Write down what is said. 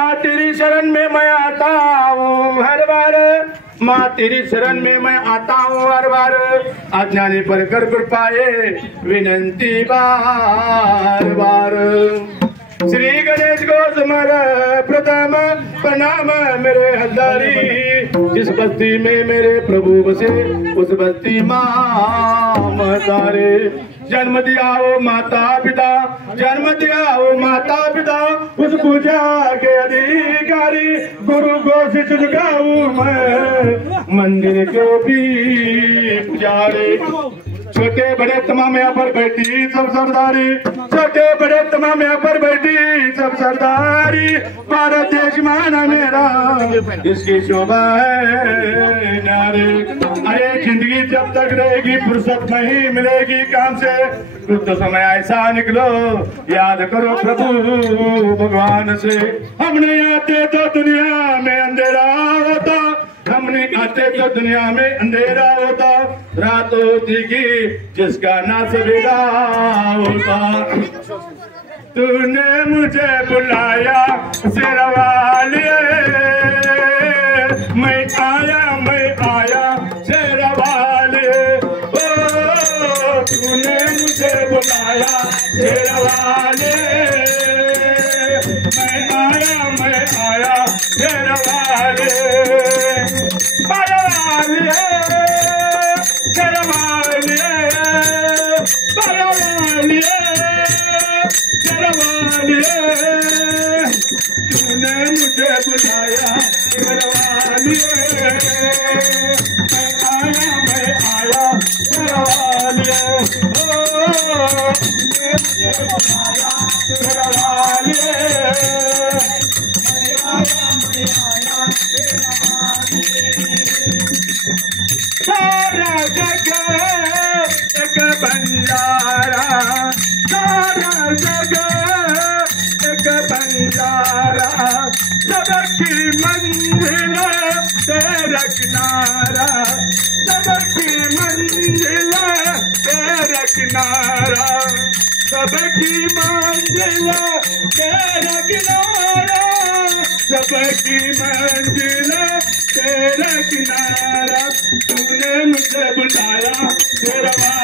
माँ तेरी शरण में मैं आता हूँ हर बार, माँ तेरी शरण में मैं आता हूँ हर बार, अज्ञानी पर कर कृपाए विनंती बार बार। श्री गणेश को समर प्रथम प्रणाम मेरे हजारी, जिस बस्ती में मेरे प्रभु बसे उस बस्ती माँ महतारे। जन्म दिया वो माता पिता, जन्म दिया वो माता पिता, उस पूजा के अधिकारी गुरु को शिष्य झुकाऊं मैं मंदिर के भी पुजारी। छोटे बड़े तमाम यहाँ पर बैठी सब सरदारी, छोटे बड़े तमाम यहाँ पर बैठी सब सरदारी। भारत देश माना मेरा इसकी शोभा है नारे। अरे जिंदगी जब तक रहेगी फुर्सत नहीं मिलेगी काम से, कुछ तो समय ऐसा निकलो याद करो प्रभु भगवान से। हमने आते तो दुनिया में अंधेरा होता, हमने आते तो दुनिया में अंधेरा होता, रात होती की जिसका ना सवेरा होता। तूने मुझे बुलाया शेरवाली, मैं आया शेरवाली। ओ तूने मुझे बुलाया शेरवाली, मैं आया शेरवाली। तूने मुझे बुलाया शेरवाली, मैं आया शेरवाली। ओ तूने मुझे बुलाया शेरवाली, सारा जगह एक बंजारा, सारा जगह एक बंजारा, सबकी मंजिल तेरा किनारा, सबकी मंजिल तेरा किनारा, सबकी मंजिल तेरा किनारा, सबकी मंजिल तेरा किनारा। तूने मुझे बुलाया शेरवाली।